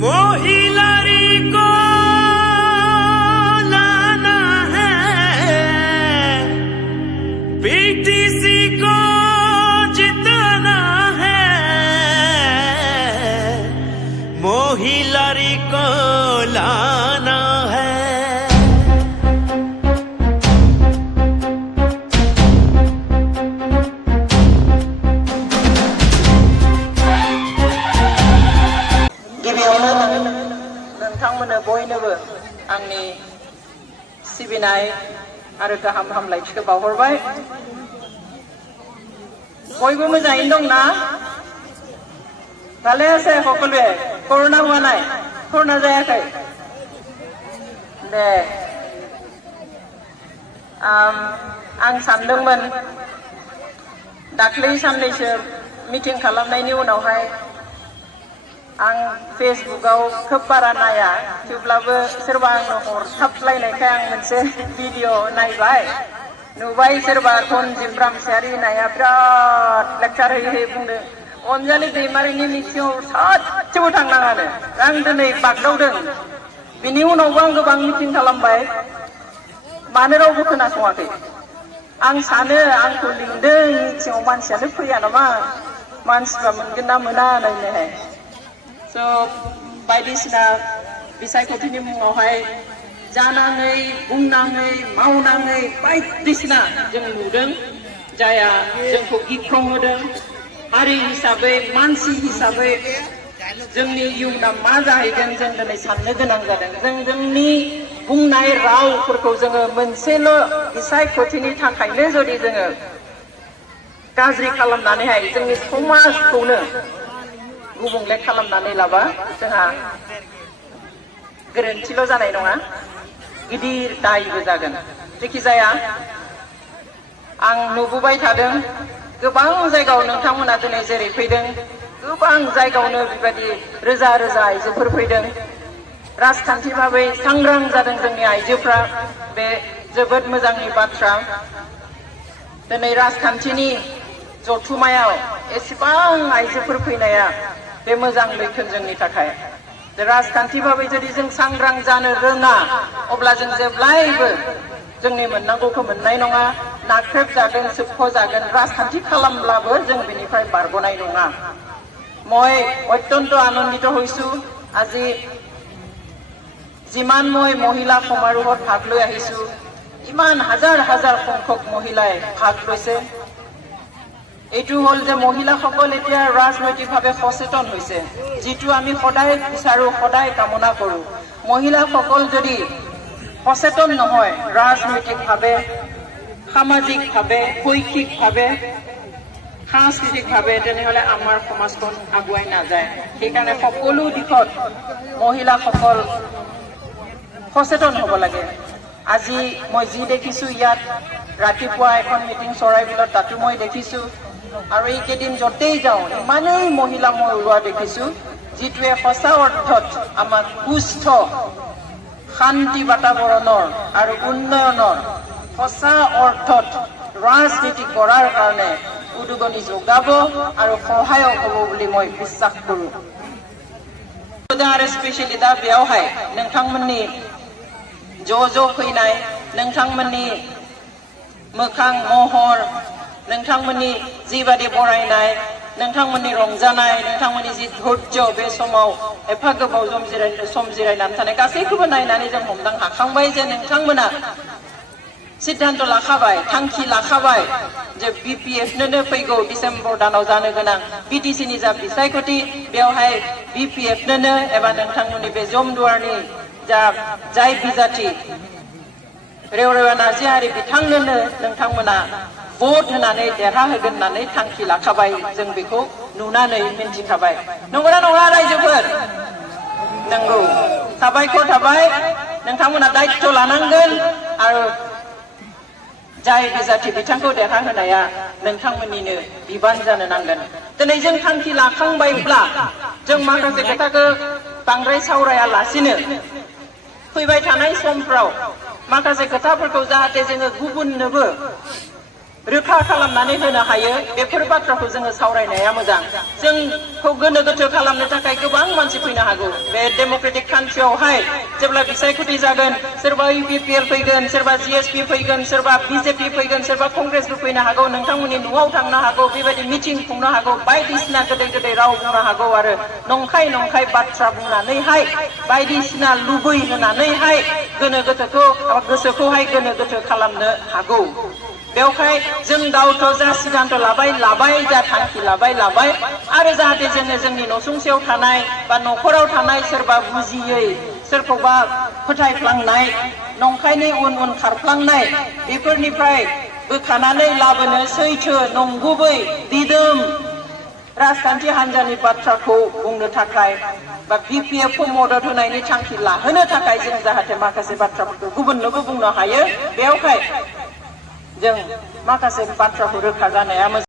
मोहिलारी को लाना है, पीटीसी को जितना है, मोहिलारी को लाना है। नोंथांमोननो बयनोबो आंनि सिबिनाय आरो गाहाम हामलायथिखौ बावहरबाय। बयबो मोजाङैनो दंना? ভালে আছে সকলোৱে? করোনা হোৱা নাই? করোনা जायाखै? दे आं सानदोंमोन दाख्लै साननैसो मिटिं खालामनायनि उनावहाय आं फेसबुकआव खोब बारा नाया, थेवब्लाबो सोरबा आंनो हरथाबलायनायखाय आं मोनसे भिडिअ नायबाय, नुबाय सोरबा धनजिब रामसियारि होननाया बिराद लेक्सार होयै बुंदों अनजालि दैमारिनि मिटिंआव सासेबो थांनाङानो। आं दिनै बागदावदों। बिनि उनावबो आं गोबां मिटिं खालामबाय, मानो रावबो खोनासङाखै? आं सानो आंखौ लिंदों मिटिंआव मानसियानो फैया नामा, मानसिफ्रा मोनगोन ना मोना नायनोहाय। So बायदिसिना बिसायख'थिनि मुङावहाय जानाङै बुंनाङै मावनाङै बायदिसिना जों नुदों, जाया जोंखौ गिख्रंहोदों। हारि हिसाबै मानसि हिसाबै जोंनि इयुना मा जाहैगोन जों दिनै साननो गोनां जादों। जों जोंनि बुंनाय रावफोरखौ जोङो मोनसेल' बिसायख'थिनि थाखायनो जुदि जोङो गाज्रि खालामनानैहाय जोंनि समाजखौनो गुबुंले खालामनानै लाबा जोंहा गोरोन्थिल' जानाय नङा, गिदिर दायबो जागोन। जेखिजाया आं नुबोबाय थादों गोबां जायगायाव नोंथांमोना दिनै जेरै फैदों, गोबां जायगायावनो बेबायदि रोजा रोजा आइजोफोर फैदों। राजखान्थि भाबै सांग्रां जादों जोंनि आइजोफ्रा, बे जोबोद मोजांनि बाथ्रा। दिनै राजखान्थिनि जथुमायाव एसेबां आइजोफोर फैनाया बे मोजां लैखोन जोंनि थाखाय। राजखान्थि भाबै जुदि जों सांग्रां जानो रोङा अब्ला जों जेब्लायबो जोंनि मोननांगौखौ मोननाय नङा, नाख्रेबजागोन, सोबख'जागोन। राजखान्थि खालामब्लाबो जों बेनिफ्राय बारग'नाय नङा। মই অত্যন্ত আনন্দিত হৈছো আজি যিমান মই মহিলা সমাৰোহত ভাগ লৈ আহিছো, ইমান হাজাৰ হাজাৰ সংখ্যক মহিলাই ভাগ লৈছে। এইটো হল যে মহিলাসকল এতিয়া ৰাজনৈতিকভাৱে সচেতন হৈছে, যিটো আমি সদায় বিচাৰো, সদায় কামনা কৰো। মহিলাসকল যদি সচেতন নহয় ৰাজনৈতিকভাৱে, সামাজিকভাৱে, শৈক্ষিকভাৱে, সাংস্কৃতিকভাৱে, তেনেহলে আমাৰ সমাজখন আগুৱাই নাযায়। সেইকাৰণে সকলো দিশত মহিলাসকল সচেতন হ'ব লাগে। আজি মই যি দেখিছো ইয়াত, ৰাতিপুৱা এখন মিটিং চৰাইবিলত তাতো মই দেখিছো, আৰু এইকেইদিন য'তেই যাওঁ ইমানেই মহিলা মই ওলোৱা দেখিছো, যিটোৱে সঁচা অৰ্থত আমাক সুস্থ শান্তি বাতাবৰণৰ আৰু উন্নয়নৰ সঁচা অৰ্থত ৰাজনীতি কৰাৰ কাৰণে উদগনি যোগাব আৰু সহায়ক হ'ব বুলি মই বিশ্বাস কৰো। आरो स्पेशेलि दा बेयावहाय नोंथांमोननि ज' फैनाय, नोंथांमोननि मोखां महर, नोंथांमोननि जिबादि बरायनाय, नोंथांमोननि रंजानाय, नोंथांमोननि जि धैर्य, बे समाव एफा गोबाव सम जिरायनानै थानाय गासैखौबो नायनानै जों हमदां हाखांबाय जे नोंथांमोना सिद्धान्त लाखाबाय, थांखि लाखाबाय जे बिपिएफनो फैगौ डिसेम्बर दानाव जानो गोनां बिटिसिनि जा बिसायख'थि, बेवहाय बिपिएफनो एबा नोंथांमोननि बे जमदुवारनि जाय बिजाथि रेवरेवा नार्जारि बिथांनोनो नोंथांमोना भट होनानै देरहाहोगोन होननानै थांखि लाखाबाय। जों बेखौ नुनानै मिन्थिखाबाय। नंगौना नङा रायजोफोर? नंगौ। साबायखर थाबाय। नोंथांमोना दायित्व लानांगोन आरो जाय बिजाथि बिथांखौ देरहाहोनाया नोंथांमोननिनो बिबान जानो नांगोन। दिनै जों थांखि लाखांबायब्ला जों माखासे खोथाखौ बांद्राय सावरायालासिनो फैबाय थानाय समफ्राव माखासे खोथाफोरखौ जाहाथे जोङो गुबुननोबो रोखा खालामनानै होनो हायो बेफोर बाथ्राखौ जोङो सावरायनाया मोजां जोंखौ गोनो गोथो खालामनो थाखाय गोबां मानसि फैनो हागौ बे डेम'क्रेटिक कान्ट्रियावहाय जेब्ला बिसायख'थि जागोन सोरबा इउपिपिएल फैगोन सोरबा जिएसपि फैगोन सोरबा बिजेपि फैगोन सोरबा कंग्रेसबो फैनो हागौ नोंथांमोननि न'आव थांनो हागौ बेबायदि मिटिं खुंनो हागौ बायदिसिना गोदै गोदै राव बुंनो हागौ आरो नंखाय नंखाय बाथ्रा बुंनानैहाय बायदिसिना लुबै होनानैहाय गोनो गोथोखौ गोसोखौहाय गोनो गोथो खालामनो हागौ बेवहाय जों गावथ' जा सिद्धान्त लाबाय जा थांखि लाबाय आरो जाहाथे जोङो जोंनि नसुंसेयाव थानाय बा न'खराव थानाय सोरबा बुजियै सोरखौबा फोथायफ्लांनाय नंखायनि उन खारफ्लांनाय बेफोरनिफ्राय बोखानानै लाबोनो सैथो नंगुबै दिदोम राजखान्थि हान्जानि बाथ्राखौ बुंनो थाखाय बा बिपिएफ खौ मदद होनायनि थांखि लाहोनो थाखाय जों जाहाथे माखासे बाथ्राफोरखौ गुबुननोबो बुंनो हायो बेवहाय जों माखासे बाथ्राखौ रोखा जानाया मोजां